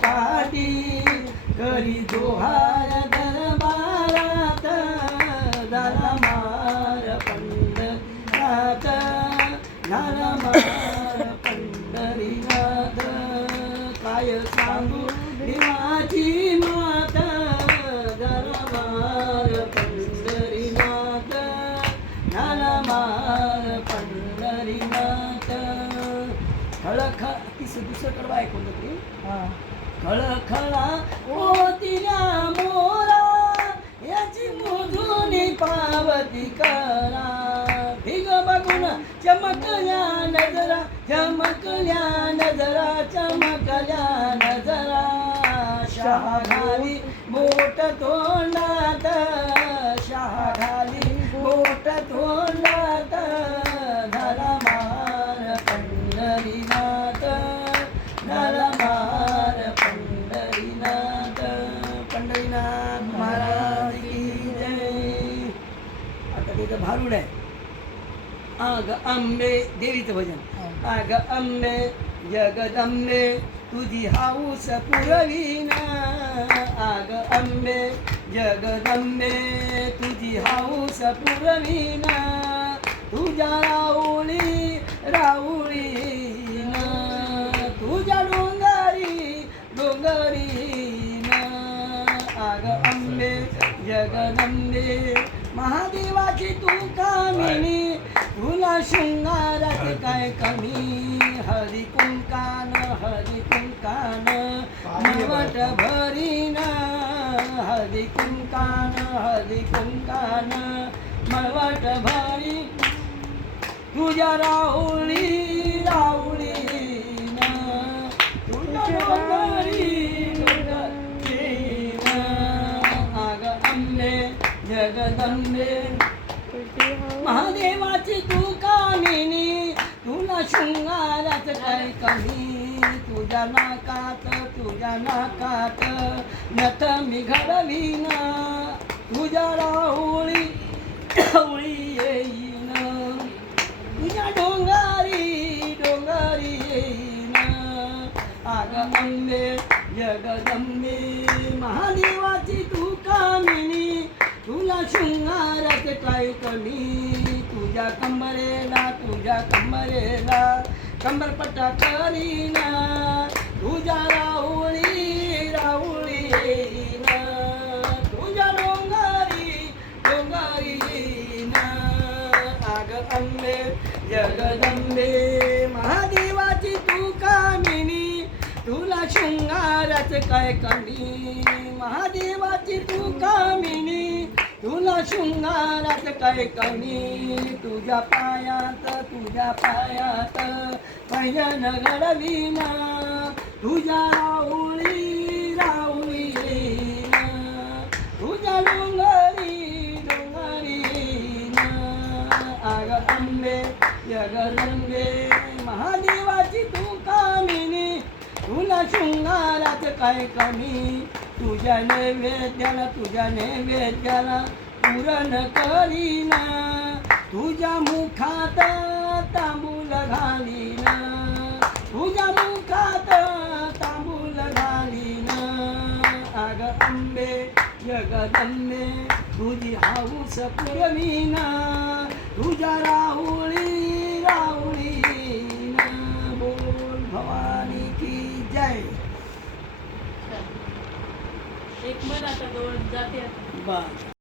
साठी करी दोहार दरबारात दरमार मार पंढरीनाथ झाला मार पंढरीनाथ. काय सांगू देवाची मात झाला मार पंढरीनाथ झाला मार पंढरीनाथ. खळख तीस दुसरं कडवा आहे कोणतं तरी? खळखळा मोतिया मोरा याची मोजून पावती करा. भिग बघून चमकल्या नजरा चमकल्या नजरा चमकल्या नजरा. शहा घाली बोट भारुड। आहे आग अंबे देवीचं भजन। आग अंबे जगदंबे तुझी हाऊस पुरवीना। आग अंबे जगदंबे तुझी हाऊस पुरवीना। तुझ्या राऊळी राऊळीना। तुझ्या डोंगरी डोंगरीना। आग अंबे जगदंबे महादेवाची तू कामिनी तुला शृंगारात काय कमी? हरी कुंकान हरी कुंकान मवट भरीन. हरी कुंकान हरी कुंकान मवट भरी तुझ्या राहुळी महादेवाची तू कामिनी तुला शृंगारात काय कमी. तुझ्या नाकात तुझ्या नाकात नथ मी घडवीना तुझ्या राहुळी राहुळी येईन. तुझ्या डोंगारी डोंगारी येईन. आग अंबे जगदंबे महादेवाची तू कामिनी तुला शृंगारात काय कमी? तुझ्या कंबरेला तुझ्या कंबरेला कंबरपट्टा करीना तुझ्या राहुळी राहुळी येईना. तुझ्या डोंगारी डोंगारी येईना. आग अंबे जगदंबे महादेवाची तू कामिनी. तुला शृंगारात काय कमी? शृंगारात काय कमी? तुझ्या पायात तुझ्या पायात पहिल्यान घडवीना तुझ्या राऊळी राऊळी तुझ्या डोंगरी डोंगरी आग अंबे जगदंबे महादेवाची तू कामिनी. तुला शृंगारात काय कमी? तुझ्या नैवेद्याला तुझ्या नैवेद्याला पुरण करीना. तुझ्या मुखात तांबूल घालीना. तुझ्या मुखात तांबूल घालीना. अग अंबे जगदंबे तुझी हाऊस पुरवीना. तुझ्या राहुळी राहुळी एक